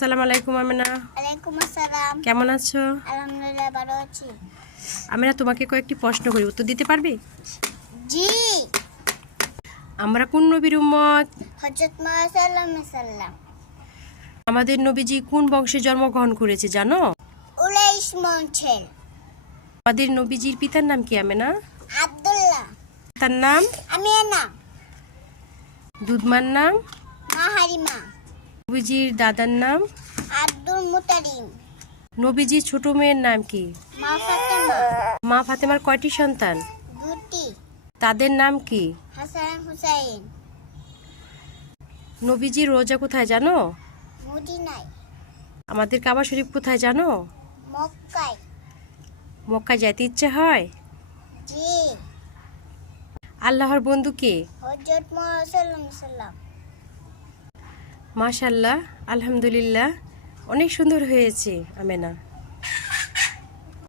আসসালামু আলাইকুম আমিনা। ওয়ালাইকুম আসসালাম। কেমন আছো? আলহামদুলিল্লাহ ভালো আছি। আমিনা, তোমাকে কয়েকটি প্রশ্ন করি, উত্তর দিতে পারবে? জি। আমরা কোন নবীর উম্মত? হযরত মুহাম্মদ সাল্লাল্লাহু আলাইহি ওয়াসাল্লাম। আমাদের নবীজি কোন বংশে জন্মগ্রহণ করেছে জানো? উলাইশ বংশের। আমাদের নবীজির পিতার নাম কি আমিনা? আব্দুল্লাহ। তার নাম? আমিনা। দুধমার নাম? মা হালিমা। নবীজির দাদার নাম? আব্দুল মুতালিব। নবীজির ছোট মেয়ের নাম কি? মা ফাতেমা। মা ফাতেমার কয়টি সন্তান? দুটি। তাদের নাম কি? হাসান হুসাইন। নবীজির রোজা কোথায় জানো? মদিনায়। আমাদের কাবা শরীফ কোথায় জানো? মক্কায়। মক্কায় যেতে ইচ্ছে হয়? জি। আল্লাহর বন্ধু কে? হযরত মুহাম্মদ সাল্লাল্লাহু আলাইহি ওয়াসাল্লাম। মাশাআল্লাহ, আলহামদুলিল্লাহ, অনেক সুন্দর হয়েছে আমেনা।